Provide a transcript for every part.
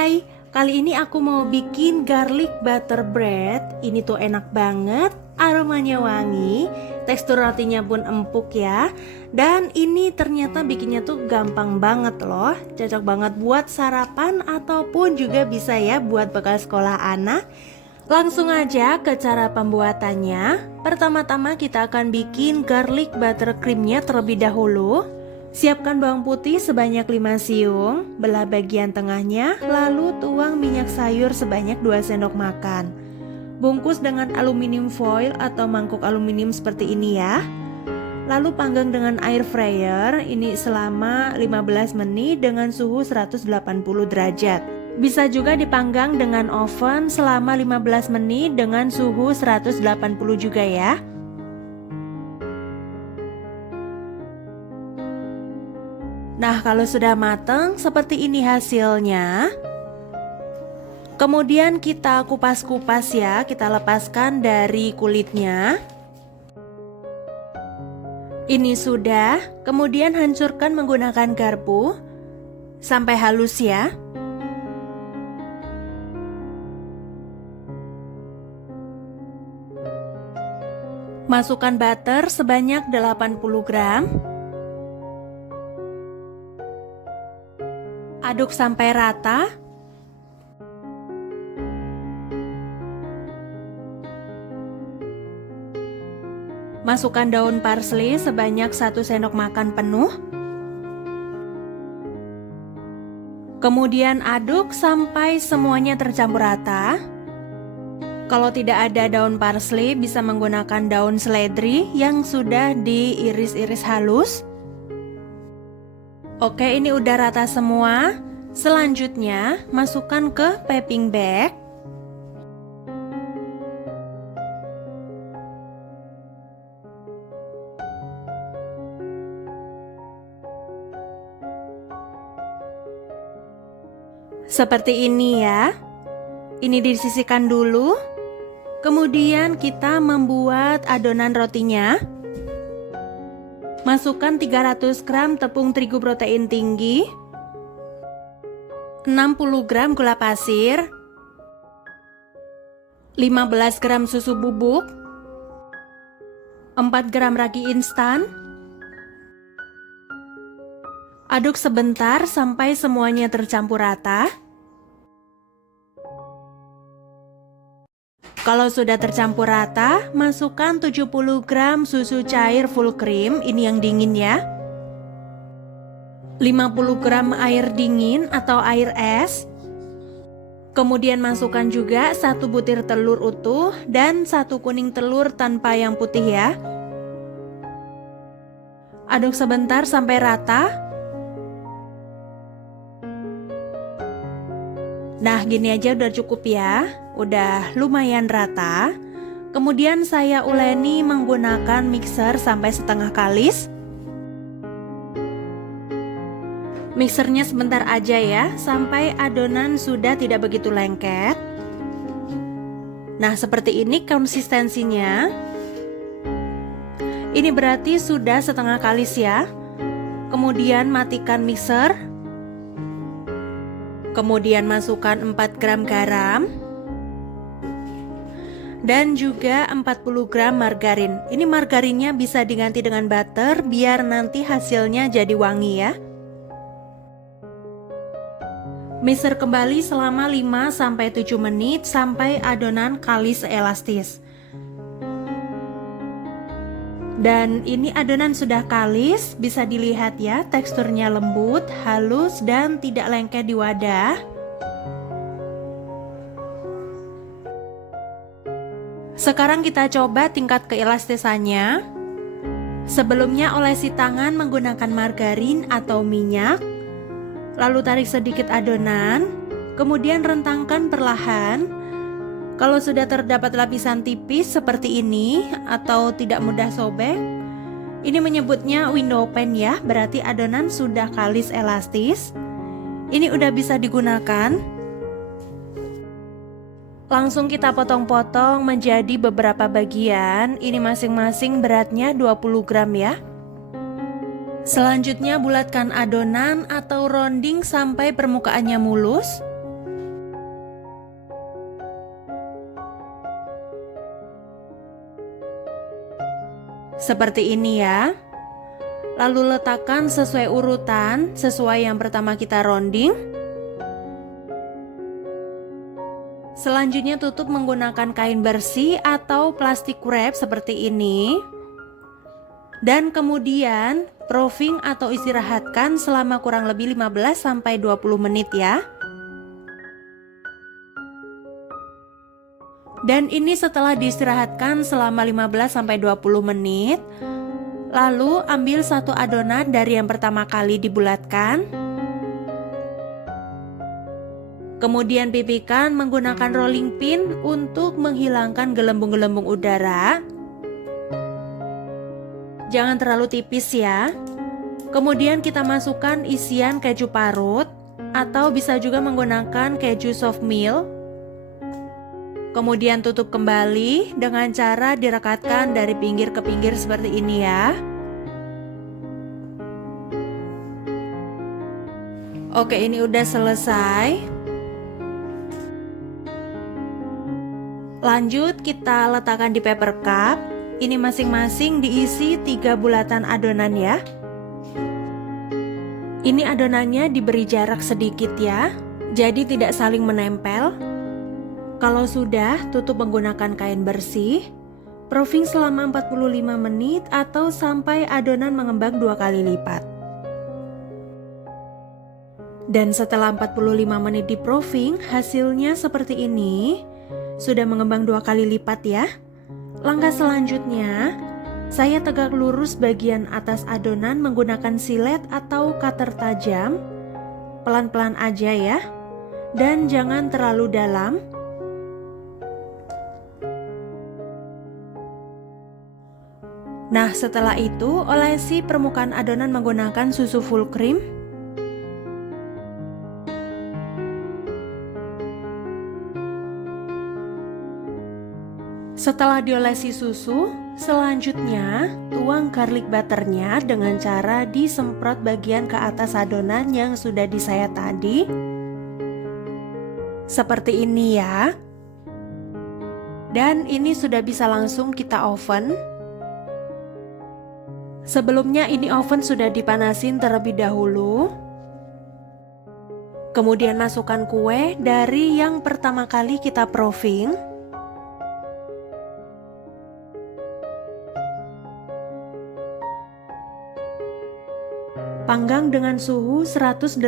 Hai, kali ini aku mau bikin garlic butter bread. Ini tuh enak banget, aromanya wangi, tekstur rotinya pun empuk ya. Dan ini ternyata bikinnya tuh gampang banget loh. Cocok banget buat sarapan ataupun juga bisa ya buat bekal sekolah anak. Langsung aja ke cara pembuatannya. Pertama-tama kita akan bikin garlic butter creamnya terlebih dahulu. Siapkan bawang putih sebanyak 5 siung, belah bagian tengahnya, lalu tuang minyak sayur sebanyak 2 sendok makan. Bungkus dengan aluminium foil atau mangkuk aluminium seperti ini ya. Lalu panggang dengan air fryer, ini selama 15 menit dengan suhu 180 derajat. Bisa juga dipanggang dengan oven selama 15 menit dengan suhu 180 juga ya. Nah, kalau sudah mateng seperti ini hasilnya. Kemudian kita kupas-kupas ya, kita lepaskan dari kulitnya. Ini sudah, kemudian hancurkan menggunakan garpu sampai halus ya. Masukkan butter sebanyak 80 gram. Aduk sampai rata. Masukkan daun parsley sebanyak 1 sendok makan penuh. Kemudian aduk sampai semuanya tercampur rata. Kalau tidak ada daun parsley, bisa menggunakan daun seledri yang sudah diiris-iris halus. Oke, ini udah rata semua. Selanjutnya, masukkan ke piping bag. Seperti ini ya. Ini disisihkan dulu. Kemudian kita membuat adonan rotinya. Masukkan 300 gram tepung terigu protein tinggi, 60 gram gula pasir, 15 gram susu bubuk, 4 gram ragi instan. Aduk sebentar sampai semuanya tercampur rata. Kalau sudah tercampur rata, masukkan 70 gram susu cair full cream, ini yang dingin ya. 50 gram air dingin atau air es. Kemudian masukkan juga 1 butir telur utuh dan 1 kuning telur tanpa yang putih ya. Aduk sebentar sampai rata. Nah, gini aja udah cukup ya. Udah lumayan rata. Kemudian saya uleni menggunakan mixer sampai setengah kalis. Mixernya sebentar aja ya, sampai adonan sudah tidak begitu lengket. Nah, seperti ini konsistensinya. Ini berarti sudah setengah kalis ya. Kemudian matikan mixer. Kemudian masukkan 4 gram garam. Dan juga 40 gram margarin. Ini margarinnya bisa diganti dengan butter biar nanti hasilnya jadi wangi ya. Mixer kembali selama 5-7 menit sampai adonan kalis elastis. Dan ini adonan sudah kalis, bisa dilihat ya, teksturnya lembut, halus, dan tidak lengket di wadah. Sekarang kita coba tingkat keelastisannya. Sebelumnya olesi tangan menggunakan margarin atau minyak. Lalu tarik sedikit adonan, kemudian rentangkan perlahan. Kalau sudah terdapat lapisan tipis seperti ini atau tidak mudah sobek, ini menyebutnya window pane ya, berarti adonan sudah kalis elastis. Ini udah bisa digunakan. Langsung kita potong-potong menjadi beberapa bagian. Ini masing-masing beratnya 20 gram ya. Selanjutnya bulatkan adonan atau rounding sampai permukaannya mulus. Seperti ini ya. Lalu letakkan sesuai urutan, sesuai yang pertama kita rounding. Selanjutnya tutup menggunakan kain bersih atau plastik wrap seperti ini. Dan kemudian proofing atau istirahatkan selama kurang lebih 15-20 menit ya. Dan ini setelah diistirahatkan selama 15-20 menit. Lalu ambil satu adonan dari yang pertama kali dibulatkan. Kemudian pipihkan menggunakan rolling pin untuk menghilangkan gelembung-gelembung udara. Jangan terlalu tipis ya. Kemudian kita masukkan isian keju parut atau bisa juga menggunakan keju soft meal. Kemudian tutup kembali dengan cara direkatkan dari pinggir ke pinggir seperti ini ya. Oke, ini udah selesai. Lanjut kita letakkan di paper cup. Ini masing-masing diisi 3 bulatan adonan ya. Ini adonannya diberi jarak sedikit ya, jadi tidak saling menempel. Kalau sudah, tutup menggunakan kain bersih. Proofing selama 45 menit atau sampai adonan mengembang 2 kali lipat. Dan setelah 45 menit di proofing, hasilnya seperti ini. Sudah mengembang 2 kali lipat ya. Langkah selanjutnya, saya tegak lurus bagian atas adonan menggunakan silet atau cutter tajam. Pelan-pelan aja ya. Dan jangan terlalu dalam. Nah, setelah itu olesi permukaan adonan menggunakan susu full cream. Setelah diolesi susu, selanjutnya tuang garlic butternya dengan cara disemprot bagian ke atas adonan yang sudah disayat tadi. Seperti ini ya. Dan ini sudah bisa langsung kita oven. Sebelumnya ini oven sudah dipanasin terlebih dahulu. Kemudian masukkan kue dari yang pertama kali kita proofing. Panggang dengan suhu 180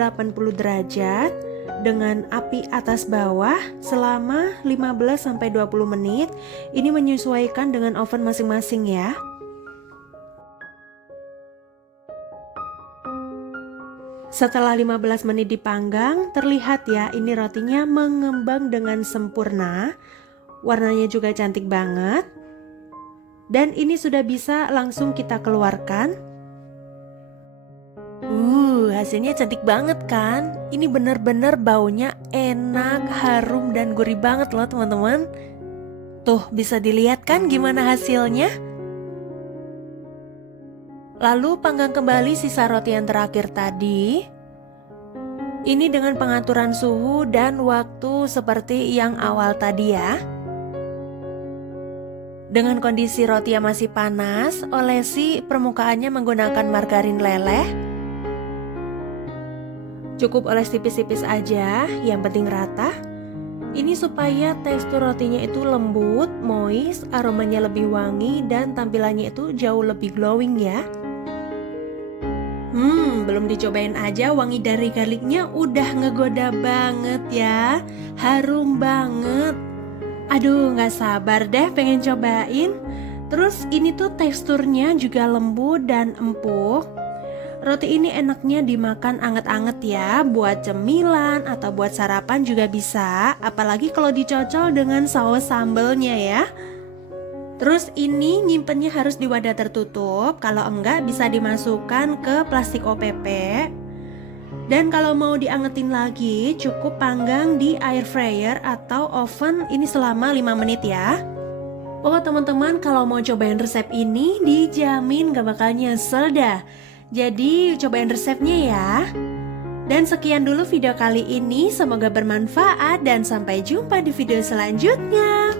derajat dengan api atas bawah selama 15-20 menit. Ini menyesuaikan dengan oven masing-masing ya. Setelah 15 menit dipanggang, terlihat ya ini rotinya mengembang dengan sempurna. Warnanya juga cantik banget. Dan ini sudah bisa langsung kita keluarkan. Hasilnya cantik banget kan? Ini bener-bener baunya enak, harum, dan gurih banget loh teman-teman. Tuh, bisa dilihat kan gimana hasilnya? Lalu panggang kembali sisa roti yang terakhir tadi. Ini dengan pengaturan suhu dan waktu seperti yang awal tadi ya. Dengan kondisi roti yang masih panas, olesi permukaannya menggunakan margarin leleh. Cukup oles tipis-tipis aja, yang penting rata. Ini supaya tekstur rotinya itu lembut, moist, aromanya lebih wangi, dan tampilannya itu jauh lebih glowing ya. Belum dicobain aja, wangi dari garlicnya udah ngegoda banget ya. Harum banget. Aduh, gak sabar deh pengen cobain. Terus ini tuh teksturnya juga lembut dan empuk. Roti ini enaknya dimakan anget-anget ya, buat cemilan atau buat sarapan juga bisa, apalagi kalau dicocol dengan saus sambelnya ya. Terus ini nyimpennya harus di wadah tertutup, kalau enggak bisa dimasukkan ke plastik OPP. Dan kalau mau diangetin lagi, cukup panggang di air fryer atau oven ini selama 5 menit ya. Oh teman-teman, kalau mau cobain resep ini dijamin gak bakal nyesel dah. Jadi cobain resepnya ya. Dan sekian dulu video kali ini, semoga bermanfaat dan sampai jumpa di video selanjutnya.